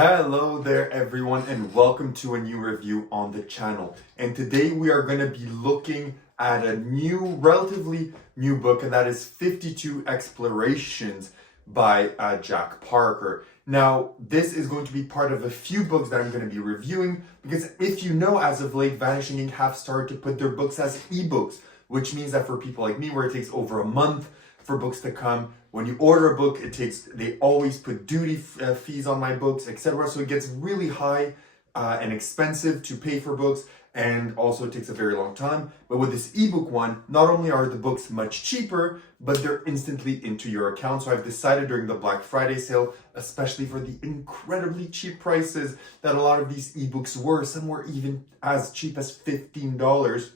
Hello there everyone and welcome to a new review on the channel. And today we are going to be looking at a relatively new book, and that is 52 Explorations by Jack Parker. Now, this is going to be part of a few books that I'm going to be reviewing because if you know, as of late, Vanishing Ink have started to put their books as ebooks, which means that for people like me where it takes over a month for books to come, when you order a book, they always put duty fees on my books, etc. So it gets really high and expensive to pay for books, and also it takes a very long time. But with this ebook one, not only are the books much cheaper, but they're instantly into your account. So I've decided during the Black Friday sale, especially for the incredibly cheap prices that a lot of these ebooks were, some were even as cheap as $15,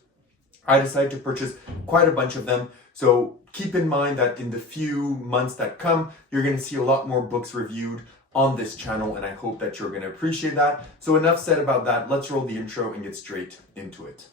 I decided to purchase quite a bunch of them. So keep in mind that in the few months that come, you're going to see a lot more books reviewed on this channel, and I hope that you're going to appreciate that. So enough said about that. Let's roll the intro and get straight into it.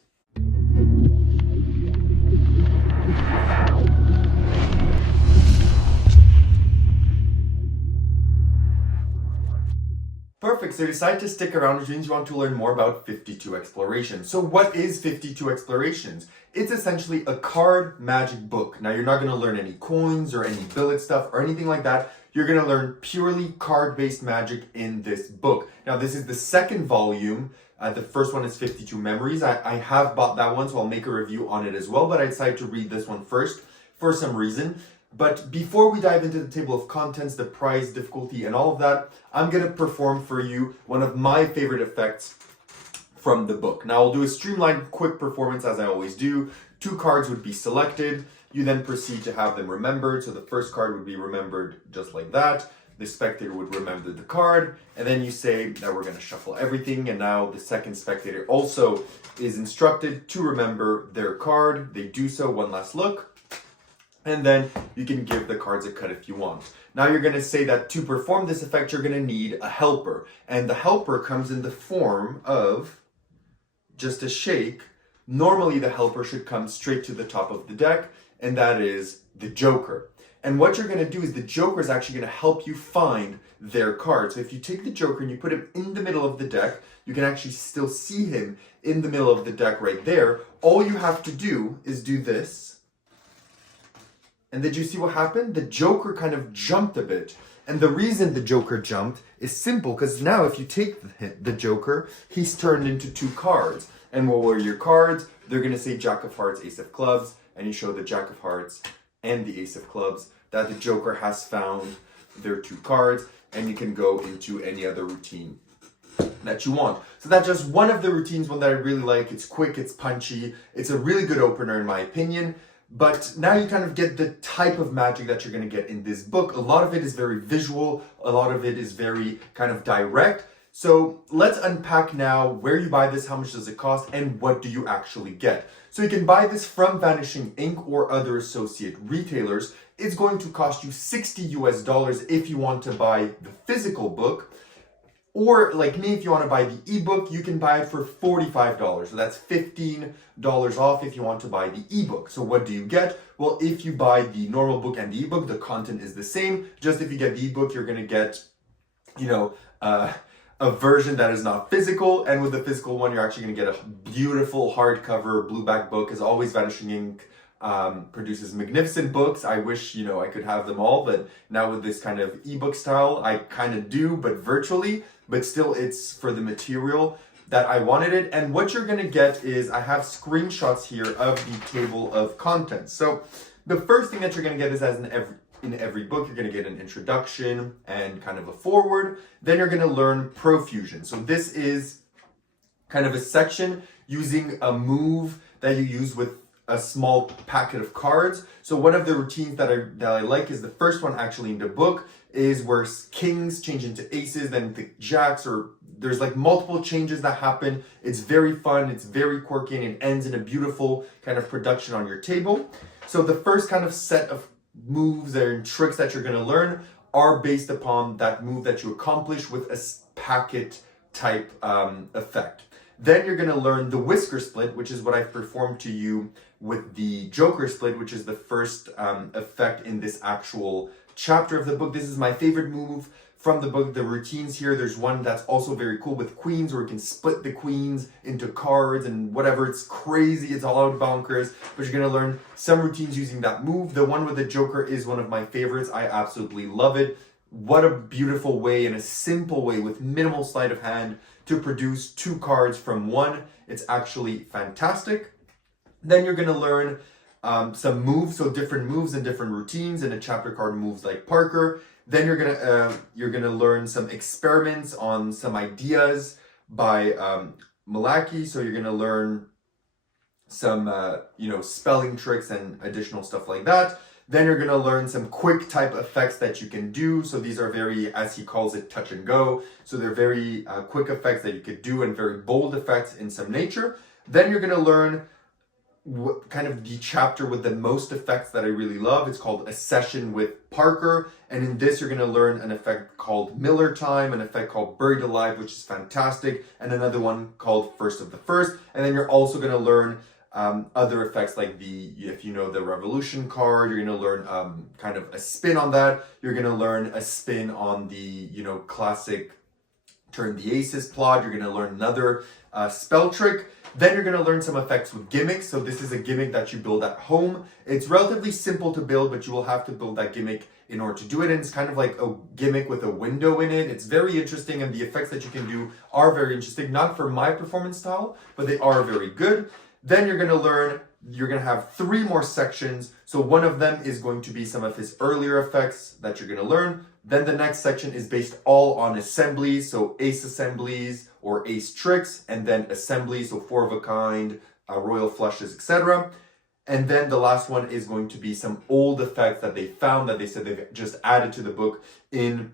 Perfect, so you decided to stick around, which means you want to learn more about 52 Explorations. So what is 52 Explorations? It's essentially a card magic book. Now, you're not going to learn any coins or any billet stuff or anything like that. You're going to learn purely card-based magic in this book. Now, this is the second volume. The first one is 52 Memories. I have bought that one, so I'll make a review on it as well, but I decided to read this one first for some reason. But before we dive into the table of contents, the price, difficulty, and all of that, I'm going to perform for you one of my favorite effects from the book. Now, I'll do a streamlined, quick performance as I always do. 2 cards would be selected. You then proceed to have them remembered. So the first card would be remembered just like that. The spectator would remember the card. And then you say that we're going to shuffle everything. And now the second spectator also is instructed to remember their card. They do so, one last look. And then you can give the cards a cut if you want. Now you're going to say that to perform this effect, you're going to need a helper. And the helper comes in the form of just a shake. Normally the helper should come straight to the top of the deck, and that is the Joker. And what you're going to do is the Joker is actually going to help you find their card. So if you take the Joker and you put him in the middle of the deck, you can actually still see him in the middle of the deck right there. All you have to do is do this. And did you see what happened? The Joker kind of jumped a bit. And the reason the Joker jumped is simple, because now if you take the Joker, he's turned into 2 cards. And what were your cards? They're going to say Jack of Hearts, Ace of Clubs, and you show the Jack of Hearts and the Ace of Clubs that the Joker has found their 2 cards, and you can go into any other routine that you want. So that's just one of the routines, one that I really like. It's quick, it's punchy, it's a really good opener in my opinion. But now you kind of get the type of magic that you're going to get in this book. A lot of it is very visual. A lot of it is very kind of direct. So let's unpack now where you buy this, how much does it cost, and what do you actually get. So you can buy this from Vanishing Ink or other associate retailers. It's going to cost you $60 US if you want to buy the physical book. Or like me, if you want to buy the ebook, you can buy it for $45. So that's $15 off if you want to buy the ebook. So what do you get? Well, if you buy the normal book and the ebook, the content is the same. Just if you get the ebook, you're going to get, a version that is not physical. And with the physical one, you're actually going to get a beautiful hardcover blueback book. As always, Vanishing Ink produces magnificent books. I wish, I could have them all, but now with this kind of ebook style, I kind of do, but virtually. But still, it's for the material that I wanted it. And what you're going to get is, I have screenshots here of the table of contents. So the first thing that you're going to get is, as in every book, you're going to get an introduction and kind of a foreword. Then you're going to learn profusion. So this is kind of a section using a move that you use with a small packet of cards. So one of the routines that I like is the first one actually in the book is where kings change into aces, then the jacks, or there's like multiple changes that happen. It's very fun, it's very quirky, and it ends in a beautiful kind of production on your table. So the first kind of set of moves and tricks that you're going to learn are based upon that move that you accomplish with a packet type effect. Then you're going to learn the whisker split, which is what I've performed to you with the Joker split, which is the first effect in this actual chapter of the book. This is my favorite move from the book, the routines here. There's one that's also very cool with queens, where you can split the queens into cards and whatever. It's crazy. It's all out bonkers, but you're going to learn some routines using that move. The one with the Joker is one of my favorites. I absolutely love it. What a beautiful way and a simple way with minimal sleight of hand to produce 2 cards from one. It's actually fantastic. Then you're going to learn some moves, so different moves and different routines, and a chapter card moves like Parker. Then you're gonna learn some experiments on some ideas by Malaki. So you're gonna learn some spelling tricks and additional stuff like that. Then you're gonna learn some quick type effects that you can do. So these are very, as he calls it, touch and go. So they're very quick effects that you could do and very bold effects in some nature. Then you're gonna learn kind of the chapter with the most effects that I really love. It's called A Session with Parker, and in this you're going to learn an effect called Miller Time, an effect called Buried Alive, which is fantastic, and another one called First of the First. And then you're also going to learn other effects like if you know the Revolution card, you're going to learn kind of a spin on that. You're going to learn a spin on the classic Turn the Aces plot. You're going to learn another spell trick. Then you're going to learn some effects with gimmicks. So this is a gimmick that you build at home. It's relatively simple to build, but you will have to build that gimmick in order to do it. And it's kind of like a gimmick with a window in it. It's very interesting, and the effects that you can do are very interesting. Not for my performance style, but they are very good. Then you're going to have 3 more sections. So one of them is going to be some of his earlier effects that you're going to learn. Then the next section is based all on assemblies, so ace assemblies or ace tricks, and then assemblies, so 4 of a kind, royal flushes, etc. And then the last one is going to be some old effects that they found that they said they've just added to the book in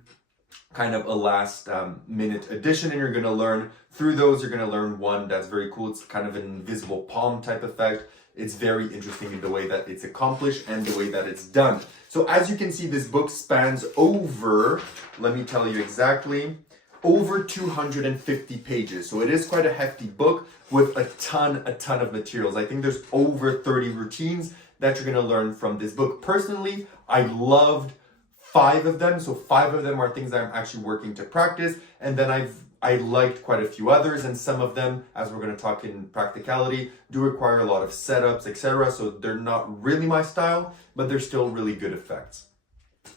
kind of a last minute addition. And you're going to learn through those. You're going to learn one that's very cool. It's kind of an invisible palm type effect. It's very interesting in the way that it's accomplished and the way that it's done. So as you can see, this book spans over, let me tell you exactly, over 250 pages. So it is quite a hefty book with a ton of materials. I think there's over 30 routines that you're going to learn from this book. Personally, I loved 5 of them. So 5 of them are things that I'm actually working to practice. And then I liked quite a few others, and some of them, as we're going to talk in practicality, do require a lot of setups, etc. So they're not really my style, but they're still really good effects.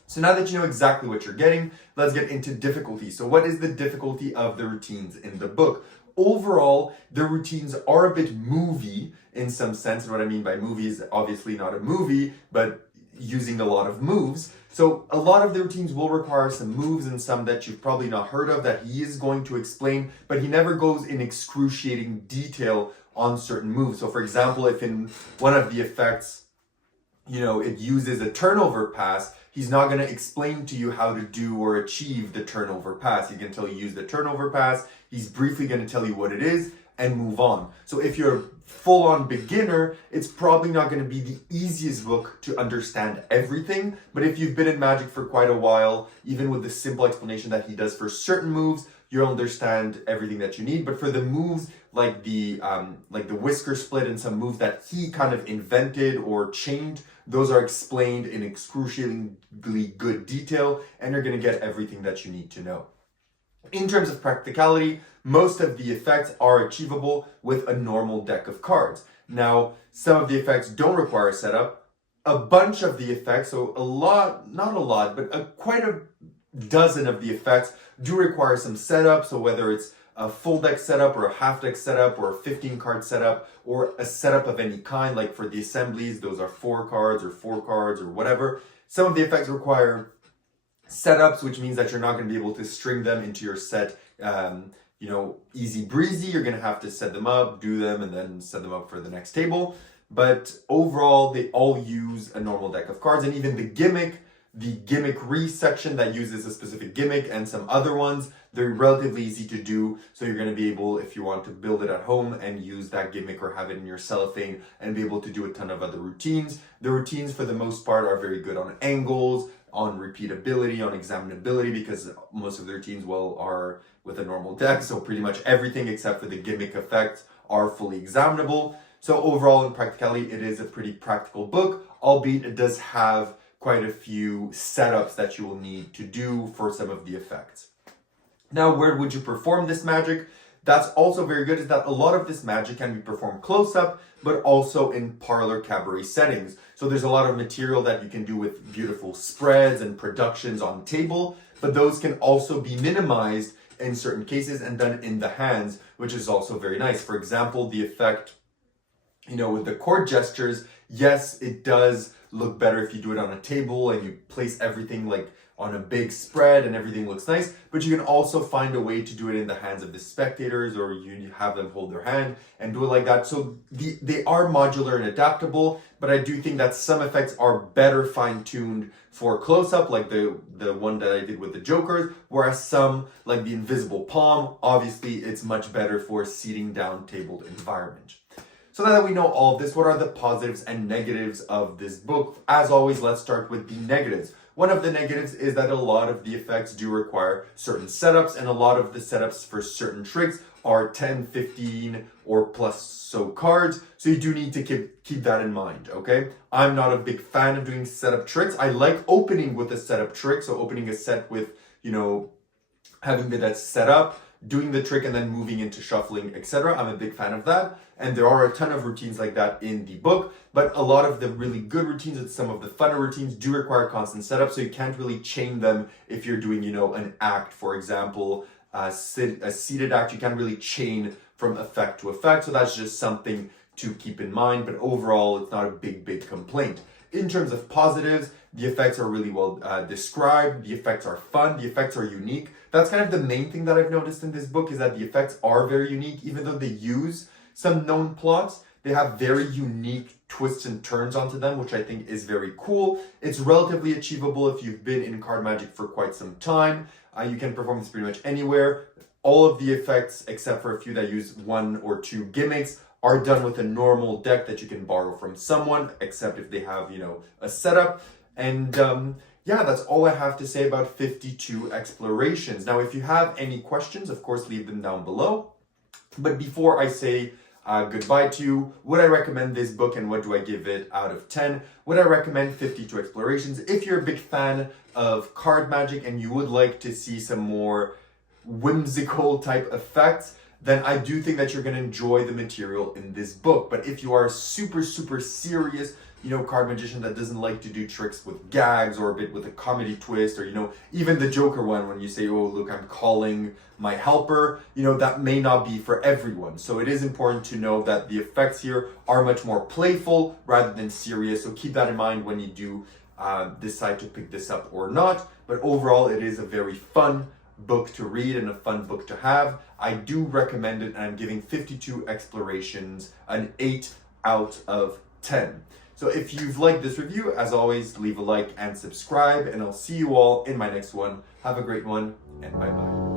So now that you know exactly what you're getting, let's get into difficulty. So what is the difficulty of the routines in the book? Overall, the routines are a bit movie in some sense. And what I mean by movie is obviously not a movie, but using a lot of moves. So a lot of the routines will require some moves and some that you've probably not heard of that he is going to explain, but he never goes in excruciating detail on certain moves. So for example, if in one of the effects, it uses a turnover pass, he's not going to explain to you how to do or achieve the turnover pass. He's going to tell you use the turnover pass. He's briefly going to tell you what it is and move on. So if you're a full-on beginner, it's probably not going to be the easiest book to understand everything. But if you've been in Magic for quite a while, even with the simple explanation that he does for certain moves, you'll understand everything that you need. But for the moves like the whisker split and some moves that he kind of invented or changed, those are explained in excruciatingly good detail, and you're going to get everything that you need to know. In terms of practicality, most of the effects are achievable with a normal deck of cards. Now, some of the effects don't require setup. A bunch of the effects, so a lot, not a lot, but quite a dozen of the effects do require some setup. So whether it's a full deck setup or a half deck setup or a 15 card setup or a setup of any kind, like for the assemblies, those are 4 cards or whatever. Some of the effects require setups, which means that you're not going to be able to string them into your set, easy breezy. You're going to have to set them up, do them, and then set them up for the next table. But overall, they all use a normal deck of cards, and even the gimmickry section that uses a specific gimmick and some other ones, they're relatively easy to do. So you're going to be able, if you want to build it at home and use that gimmick or have it in your cellophane and be able to do a ton of other routines. The routines for the most part are very good on angles, on repeatability, on examinability, because most of the routines are with a normal deck. So pretty much everything except for the gimmick effects are fully examinable. So overall in practicality, it is a pretty practical book, albeit it does have quite a few setups that you will need to do for some of the effects. Now, where would you perform this magic? That's also very good, is that a lot of this magic can be performed close up, but also in parlor cabaret settings. So there's a lot of material that you can do with beautiful spreads and productions on table, but those can also be minimized in certain cases and done in the hands, which is also very nice. For example, the effect, with the chord gestures, yes, it does look better if you do it on a table and you place everything like on a big spread and everything looks nice, but you can also find a way to do it in the hands of the spectators, or you have them hold their hand and do it like that. So they are modular and adaptable, but I do think that some effects are better fine-tuned for close-up, like the one that I did with the Jokers, whereas some, like the invisible palm, obviously it's much better for seating down tabled environment. So now that we know all of this, what are the positives and negatives of this book? As always, let's start with the negatives. One of the negatives is that a lot of the effects do require certain setups, and a lot of the setups for certain tricks are 10, 15, or plus so cards. So you do need to keep that in mind, okay? I'm not a big fan of doing setup tricks. I like opening with a setup trick, so opening a set with, having that set up, doing the trick and then moving into shuffling, etc. I'm a big fan of that. And there are a ton of routines like that in the book, but a lot of the really good routines and some of the funner routines do require constant setup, so you can't really chain them if you're doing, an act, for example, a seated act. You can't really chain from effect to effect, so that's just something to keep in mind, but overall, it's not a big complaint. In terms of positives, the effects are really well described, the effects are fun, the effects are unique. That's kind of the main thing that I've noticed in this book, is that the effects are very unique, even though they use some known plots. They have very unique twists and turns onto them, which I think is very cool. It's relatively achievable if you've been in card magic for quite some time. You can perform this pretty much anywhere. All of the effects, except for a few that use 1 or 2 gimmicks, are done with a normal deck that you can borrow from someone, except if they have, a setup. And yeah, that's all I have to say about 52 explorations. Now, if you have any questions, of course, leave them down below. But before I say goodbye to you, would I recommend this book and what do I give it out of 10? Would I recommend 52 Explorations? If you're a big fan of card magic and you would like to see some more whimsical type effects, then I do think that you're going to enjoy the material in this book. But if you are a super serious, card magician that doesn't like to do tricks with gags or a bit with a comedy twist, or, even the Joker one when you say, oh, look, I'm calling my helper, that may not be for everyone. So it is important to know that the effects here are much more playful rather than serious. So keep that in mind when you do decide to pick this up or not. But overall, it is a very fun book to read and a fun book to have. I do recommend it, and I'm giving 52 Explorations an 8 out of 10. So if you've liked this review, as always, leave a like and subscribe, and I'll see you all in my next one. Have a great one, and bye-bye.